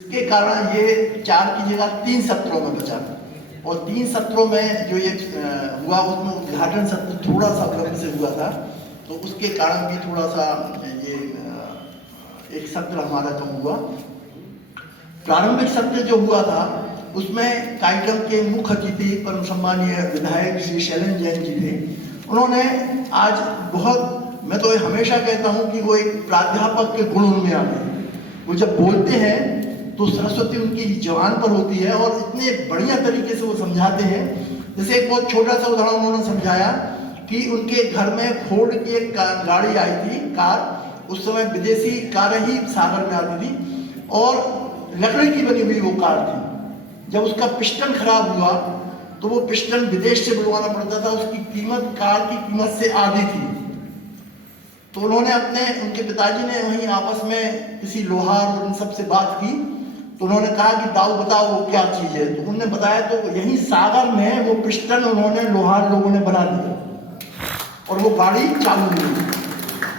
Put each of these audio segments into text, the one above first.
इसके कारण ये 4 की जगह 3 सत्रों में बचा और 3 सत्रों में जो ये हुआ उसमें उद्घाटन सत्र थोड़ा सा विलंब से हुआ था, तो उसके कारण भी थोड़ा सा ये एक सत्र हमारा कम हुआ। प्रारंभिक सत्र जो हुआ था उसमें कार्यक्रम के मुख्य अतिथि परम सम्मानीय विधायक श्री शैलेंद्र जैन जी थे। उन्होंने आज बहुत, मैं तो हमेशा कहता हूँ कि वो एक प्राध्यापक के गुण उनमें आते हैं। वो जब बोलते हैं तो सरस्वती उनकी जवान पर होती है और इतने बढ़िया तरीके से वो समझाते हैं। जैसे एक बहुत छोटा सा उदाहरण उन्होंने समझाया कि उनके घर में फोर्ड की एक गाड़ी आई थी, कार। उस समय विदेशी कारें ही सागर में आती थी और लकड़ी की बनी हुई वो कार थी। जब उसका पिस्टन खराब हुआ तो वो पिस्टन विदेश से बुलवाना पड़ता था, उसकी कीमत कार की कीमत से आधी थी। तो उन्होंने उनके पिताजी ने वहीं आपस में किसी लोहार और उन सब से बात की, तो उन्होंने कहा कि दाऊ बताओ वो क्या चीज़ है। तो उन्होंने बताया तो यहीं सागर में वो पिस्टन उन्होंने लोहार लोगों ने बना दिया और वो गाड़ी चालू हुई।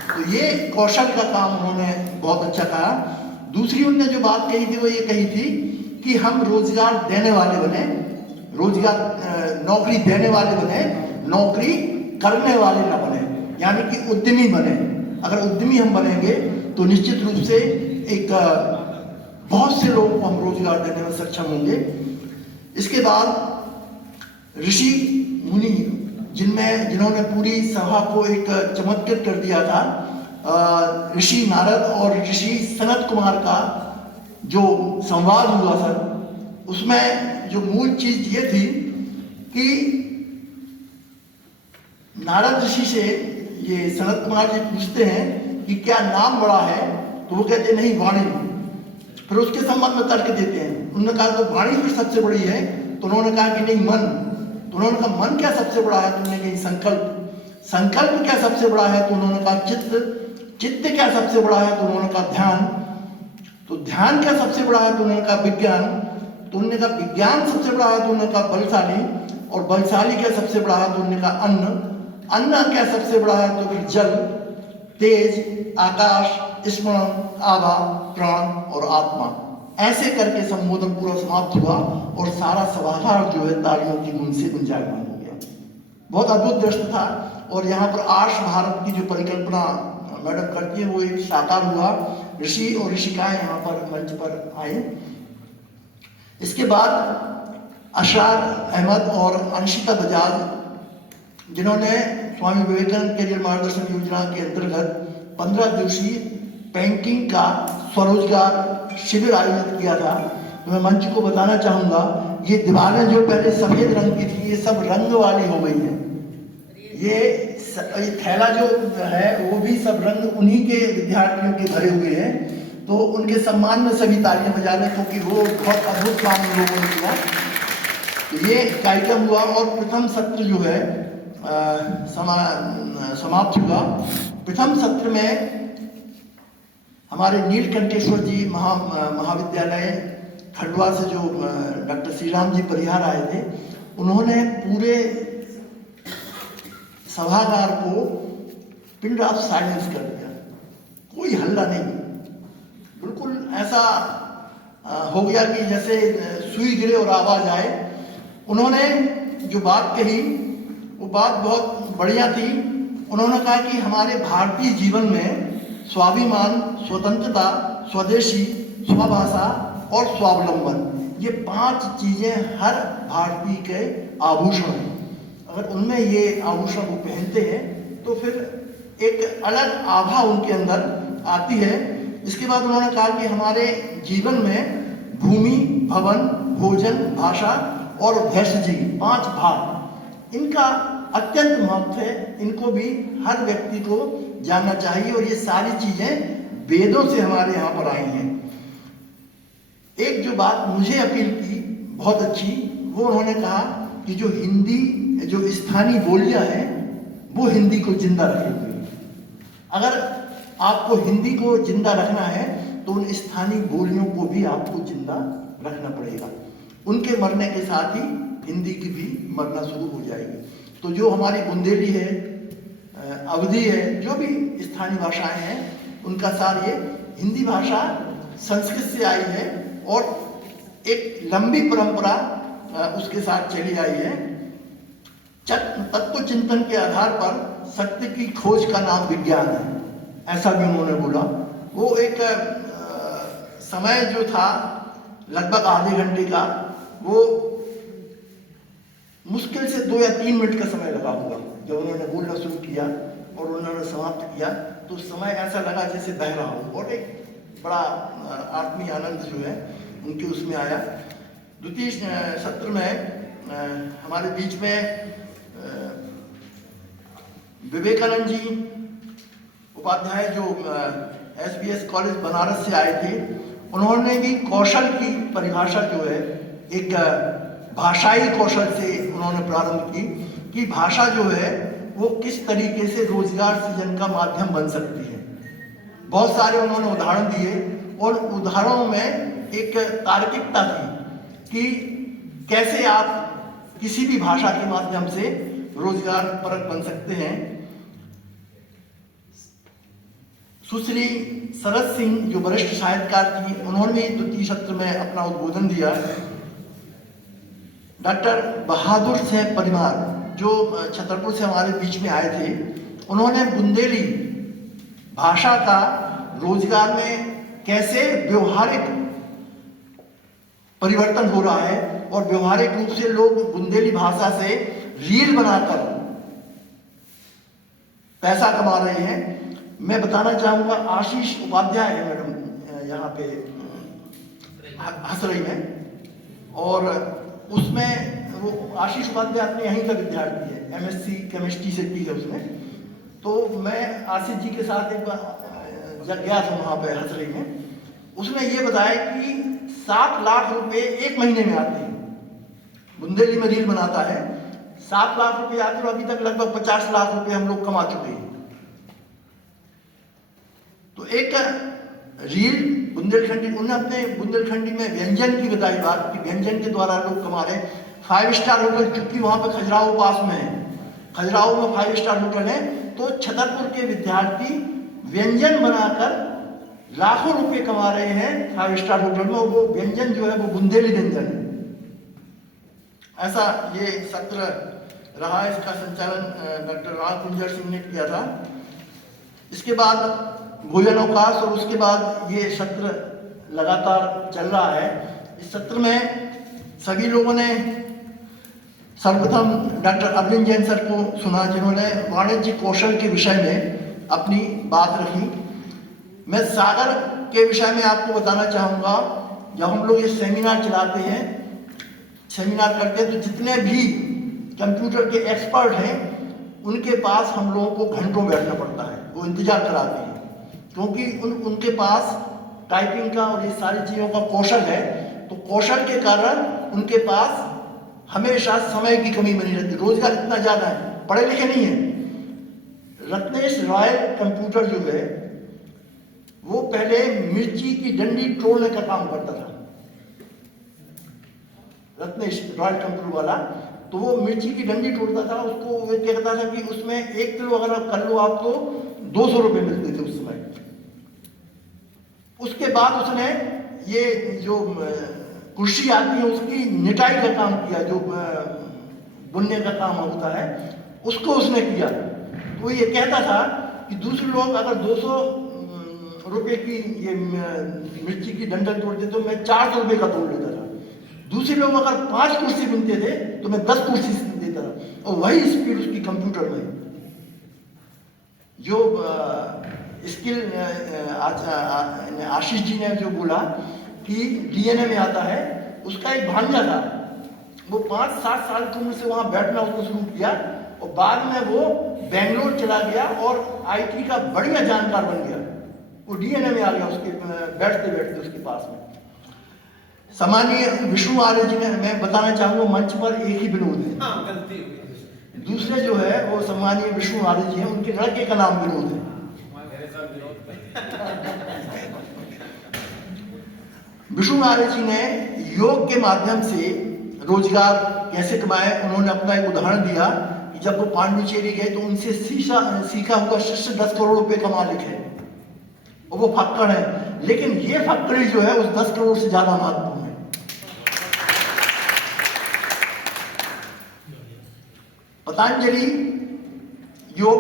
तो ये कौशल का काम उन्होंने बहुत अच्छा कहा। दूसरी उनने जो बात कही थी वो ये कही थी कि हम रोजगार देने वाले बने, नौकरी देने वाले बने, नौकरी करने वाले न बने, यानी कि उद्यमी बने। अगर उद्यमी हम बनेंगे तो निश्चित रूप से एक बहुत से लोगों को हम रोजगार देने में सक्षम होंगे। इसके बाद ऋषि मुनि जिन्होंने पूरी सभा को एक चमत्कृत कर दिया था, ऋषि नारद और ऋषि सनत कुमार का जो संवाद हुआ सर, उसमें जो मूल चीज ये थी कि नारद ऋषि से ये सनत कुमार जी पूछते हैं कि क्या नाम बड़ा है, तो वो कहते नहीं वाणी। फिर उसके संबंध में तर्क देते हैं। उन्होंने कहा तो वाणी फिर सबसे बड़ी है, तो उन्होंने कहा कि नहीं मन। तो उन्होंने कहा मन क्या सबसे बड़ा है, तो उन्होंने कहा संकल्प। संकल्प क्या सबसे बड़ा है, तो उन्होंने कहा चित्त। चित्त क्या सबसे बड़ा है, तो उन्होंने कहा ध्यान। तो ध्यान क्या सबसे बड़ा है, तो उन्होंने कहा विज्ञान। तो उन्होंने कहा विज्ञान सबसे बड़ा है, तो उन्होंने कहा बलशाली। और बलशाली क्या सबसे बड़ा है, तो उन्होंने कहा अन्न। अन्न क्या सबसे बड़ा है, तो फिर जल, तेज, आकाश, स्मरण, आभा, प्राण और आत्मा। ऐसे करके संबोधन पूरा समाप्त हुआ और सारा सभागार जो है तालियों की धुन से गुंजायमान हो गया। बहुत अद्भुत दृश्य था। और यहाँ पर आर्ष भारत की जो परिकल्पना मैडम करती है वो एक साकार हुआ। ऋषि और ऋषिकाएं यहाँ पर मंच पर आए। इसके बाद अशरार अहमद और अंशिता बजाज, जिन्होंने स्वामी विवेकानंद कैरियर मार्गदर्शन योजना के अंतर्गत 15 दिवसीय पेंटिंग का स्वरोजगार शिविर आयोजित किया था। तो मैं मंच को बताना चाहूँगा, ये दीवारें जो पहले सफ़ेद रंग की थी ये सब रंग वाली हो गई हैं। ये थैला जो है वो भी सब रंग उन्हीं के विद्यार्थियों के भरे हुए हैं। तो उनके सम्मान में सभी तालियां बजा लें, क्योंकि वो बहुत अद्भुत काम उन लोगों ने किया। तो ये कार्यक्रम हुआ और प्रथम सत्र जो है समाप्त हुआ। प्रथम सत्र में हमारे नीलकंठेश्वर जी महाविद्यालय खंडवा से जो डॉक्टर श्री राम जी परिहार आए थे, उन्होंने पूरे सभागार को पिन ऑफ साइलेंस कर दिया। कोई हल्ला नहीं, बिल्कुल ऐसा हो गया कि जैसे सुई गिरे और आवाज आए। उन्होंने जो बात कही वो बात बहुत बढ़िया थी। उन्होंने कहा कि हमारे भारतीय जीवन में स्वाभिमान, स्वतंत्रता, स्वदेशी, स्वभाषा और स्वावलंबन, ये 5 चीजें हर भारतीय के आभूषण हैं। अगर उनमें ये आभूषण वो पहनते हैं तो फिर एक अलग आभा उनके अंदर आती है। इसके बाद उन्होंने कहा कि हमारे जीवन में भूमि, भवन, भोजन, भाषा और भेषजी 5 भाग, इनका अत्यंत महत्व है। इनको भी हर व्यक्ति को जानना चाहिए और ये सारी चीजें वेदों से हमारे यहाँ पर आई हैं। एक जो बात मुझे अपील की बहुत अच्छी, वो उन्होंने कहा कि जो हिंदी, जो स्थानीय बोलियां हैं वो हिंदी को जिंदा रखेगी। अगर आपको हिंदी को जिंदा रखना है तो उन स्थानीय बोलियों को भी आपको जिंदा रखना पड़ेगा। उनके मरने के साथ ही हिंदी की भी मरना शुरू हो जाएगी। तो जो हमारी बुंदेली है, अवधी है, जो भी स्थानीय भाषाएं हैं, उनका सार ये हिंदी भाषा संस्कृत से आई है और एक लंबी परंपरा उसके साथ चली आई है। तत्व चिंतन के आधार पर सत्य की खोज का नाम विज्ञान है, ऐसा भी उन्होंने बोला। वो एक समय जो था लगभग आधे घंटे का, वो मुश्किल से 2 या 3 मिनट का समय लगा होगा। जब उन्होंने बोलना शुरू किया और उन्होंने समाप्त किया तो समय ऐसा लगा जैसे बह रहा हो, और एक बड़ा आत्मीय आनंद जो है उनके उसमें आया। द्वितीय सत्र में हमारे बीच में विवेकानंद जी उपाध्याय जो SBS कॉलेज बनारस से आए थे, उन्होंने भी कौशल की परिभाषा जो है एक भाषाई कौशल से उन्होंने प्रारंभ की कि भाषा जो है वो किस तरीके से रोजगार सृजन का माध्यम बन सकती है। बहुत सारे उन्होंने उदाहरण दिए और उदाहरणों में एक तार्किकता थी कि कैसे आप किसी भी भाषा के माध्यम से रोजगार परक बन सकते हैं। सुश्री सरस सिंह जो वरिष्ठ साहित्यकार थी, उन्होंने द्वितीय सत्र में अपना उद्बोधन दिया। डॉक्टर बहादुर सिंह परिमार जो छतरपुर से हमारे बीच में आए थे, उन्होंने बुंदेली भाषा का रोजगार में कैसे व्यवहारिक परिवर्तन हो रहा है और व्यवहारिक रूप से लोग बुंदेली भाषा से रील बनाकर पैसा कमा रहे हैं। मैं बताना चाहूंगा, आशीष उपाध्याय है मैडम यहाँ पे हसरई में, और उसमें वो आशीष उपाध्याय अपने यहीं का विद्यार्थी है, MSc केमिस्ट्री से की है उसने। तो मैं आशीष जी के साथ एक बार गया था वहाँ पे हसरई में। उसने ये बताया कि 7 लाख रुपए 1 महीने में आते हैं, बुंदेली में रील बनाता है, 7 लाख रुपए आते हैं। अभी तक लगभग 50 लाख रुपए हम लोग कमा चुके हैं। तो एक रील बुंदेलखंडी, उन्होंने अपने बुंदेलखंडी में व्यंजन की बताई बात कि व्यंजन के द्वारा लोग कमा रहे। 5 स्टार होटल, चूंकि वहां पे खजुराहो पास में है, खजुराहो में 5 स्टार होटल है, तो छतरपुर के विद्यार्थी व्यंजन बनाकर लाखों रुपए कमा रहे हैं 5 स्टार होटल में। वो व्यंजन जो है वो बुंदेली व्यंजन है। ऐसा ये सत्र रहा। इसका संचालन डॉक्टर राम कुंजर सिंह ने किया था। इसके बाद भोजन अवकाश, और उसके बाद ये सत्र लगातार चल रहा है। इस सत्र में सभी लोगों ने सर्वप्रथम डॉक्टर अरविंद जैन सर को सुना, जिन्होंने वाणिज्य कौशल के विषय में अपनी बात रखी। मैं सागर के विषय में आपको बताना चाहूँगा, जब हम लोग ये सेमिनार चलाते हैं, सेमिनार करते हैं, तो जितने भी कंप्यूटर के एक्सपर्ट हैं उनके पास हम लोगों को घंटों बैठना पड़ता है, वो इंतजार कराते हैं, क्योंकि उनके पास टाइपिंग का और ये सारी चीज़ों का कौशल है। तो कौशल के कारण उनके पास हमेशा समय की कमी बनी रहती है। रोजगार इतना ज़्यादा है, पढ़े लिखे नहीं है। रत्नेश रॉयल कंप्यूटर जो है वो पहले मिर्ची की डंडी तोड़ने का काम करता था, रत्नेश रॉयल कंप्यूटर वाला। तो वो मिर्ची की डंडी तोड़ता था, उसको वो क्या कहता था कि उसमें 1 किलो अगर आप कर लो आप तो 200 रुपये मिलते थे उस समय। उसके बाद उसने ये जो कुर्सी आती है उसकी निटाई का काम किया, जो बुनने का काम होता है उसको उसने किया। तो ये कहता था कि दूसरे लोग अगर 200 रुपये की ये मिर्ची की डंडल तोड़ते तो मैं 400 रुपये का तोड़ लेता था। दूसरे लोग अगर 5 कुर्सी बुनते थे तो मैं 10 कुर्सी देता था, और वही स्पीड उसकी कंप्यूटर में। जो स्किल आशीष जी ने जो बोला कि DNA में आता है, उसका एक भांजा था, वो 5-7 साल की उम्र से वहाँ बैठना उसको शुरू किया, और बाद में वो बेंगलोर चला गया और IT का बढ़िया जानकार बन गया। वो DNA में आ गया उसके बैठते बैठते उसके पास में। सामान्य विष्णु आर्य जी ने, मैं बताना चाहूँगा मंच पर एक ही विनोद है, दूसरे जो है वो सामान्य विष्णु आर्य जी हैं, उनके लड़के का नाम विनोद है। विष्णु आर्य जी ने योग के माध्यम से रोजगार कैसे कमाए, उन्होंने अपना एक उदाहरण दिया कि जब वो पांडिचेरी गए तो उनसे सीखा हुआ शिष्य 10 करोड़ रुपए का मालिक है। और वो फक्कड़ है, लेकिन ये फक्कड़ी जो है उस 10 करोड़ से ज्यादा महत्वपूर्ण है। पतंजलि योग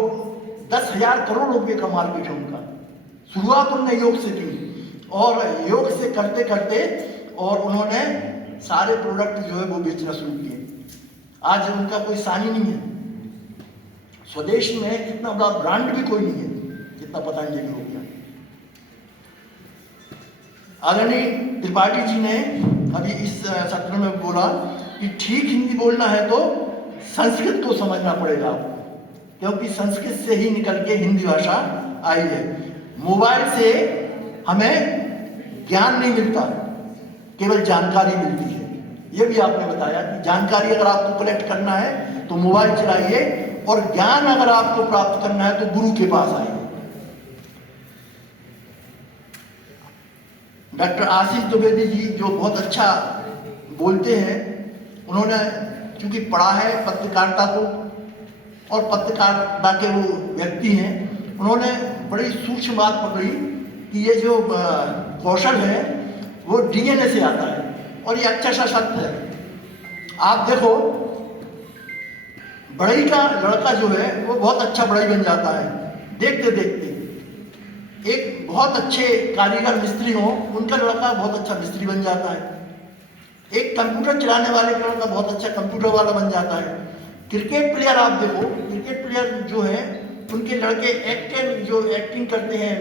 10,000 करोड़ रुपए का मार्केट है उनका। शुरुआत उन्होंने योग से की और योग से करते करते और उन्होंने सारे प्रोडक्ट जो है वो बेचना शुरू किए। आज उनका कोई सानी नहीं है, स्वदेश में इतना बड़ा ब्रांड भी कोई नहीं है जितना पतंजलि हो गया। आदरणीय त्रिपाठी जी ने अभी इस सत्र में बोला कि ठीक हिंदी बोलना है तो संस्कृत को समझना पड़ेगा, क्योंकि संस्कृत से ही निकल के हिंदी भाषा आई है। मोबाइल से हमें ज्ञान नहीं मिलता, केवल जानकारी मिलती है। ये भी आपने बताया कि जानकारी अगर आपको कलेक्ट करना है तो मोबाइल चलाइए, और ज्ञान अगर आपको प्राप्त करना है तो गुरु के पास आइए। डॉक्टर आशीष द्विवेदी जी जो बहुत अच्छा बोलते हैं, उन्होंने क्योंकि पढ़ा है पत्रकारिता को और पत्रकारिता के वो व्यक्ति हैं, उन्होंने बड़ी सूक्ष्म बात पकड़ी कि ये जो कौशल है वो डीएनए से आता है, और ये अच्छा सा सत्य है। आप देखो बढ़ई का लड़का जो है वो बहुत अच्छा बढ़ई बन जाता है देखते देखते। एक बहुत अच्छे कारीगर मिस्त्री हो, उनका लड़का बहुत अच्छा मिस्त्री बन जाता है। एक कंप्यूटर चलाने वाले का लड़का बहुत अच्छा कंप्यूटर वाला बन जाता है। क्रिकेट प्लेयर आप देखो, क्रिकेट प्लेयर जो है उनके लड़के एक्टिंग करते हैं,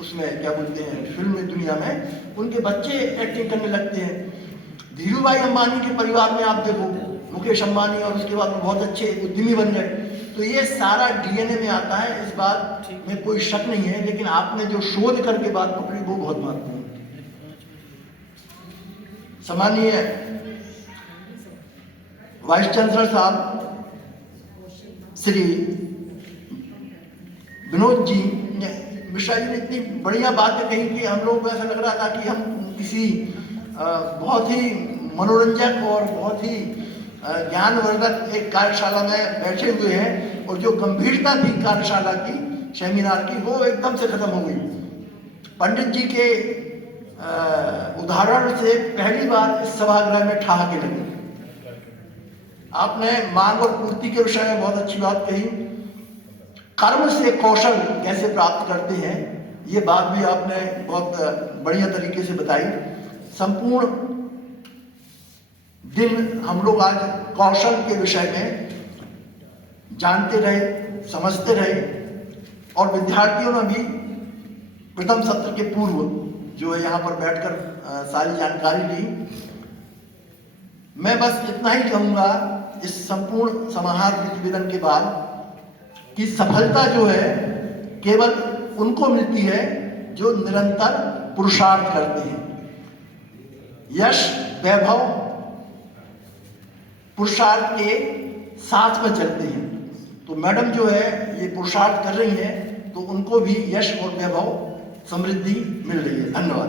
उसमें क्या बोलते हैं फिल्म दुनिया में, उनके बच्चे एक्टिंग करने लगते हैं। धीरू भाई अंबानी के परिवार में आप देखो, मुकेश अंबानी और उसके बाद बहुत अच्छे उद्यमी बन गए। तो ये सारा डीएनए में आता है, इस बात में कोई शक नहीं है। लेकिन आपने जो शोध करके बात पकड़ी वो बहुत महत्वपूर्ण है। सम्मानीय वाइस चांसलर साहब श्री विनोद जी ने, मिश्रा जी ने इतनी बढ़िया बातें कही कि हम लोगों को ऐसा लग रहा था कि हम किसी बहुत ही मनोरंजक और बहुत ही ज्ञानवर्धक एक कार्यशाला में बैठे हुए हैं, और जो गंभीरता थी कार्यशाला की, सेमिनार की, वो एकदम से खत्म हो गई। पंडित जी के उदाहरण से पहली बार इस सभागृह में ठहाके लगे। आपने मांग और पूर्ति के विषय में बहुत अच्छी बात कही। कर्म से कौशल कैसे प्राप्त करते हैं, ये बात भी आपने बहुत बढ़िया तरीके से बताई। संपूर्ण दिन हम लोग आज कौशल के विषय में जानते रहे, समझते रहे, और विद्यार्थियों ने भी प्रथम सत्र के पूर्व जो है यहाँ पर बैठकर सारी जानकारी ली। मैं बस इतना ही कहूँगा इस संपूर्ण समाहार प्रतिवेदन के बाद कि सफलता जो है केवल उनको मिलती है जो निरंतर पुरुषार्थ करते हैं। यश वैभव पुरुषार्थ के साथ में चलते हैं। तो मैडम जो है ये पुरुषार्थ कर रही हैं, तो उनको भी यश और वैभव समृद्धि मिल रही है। धन्यवाद।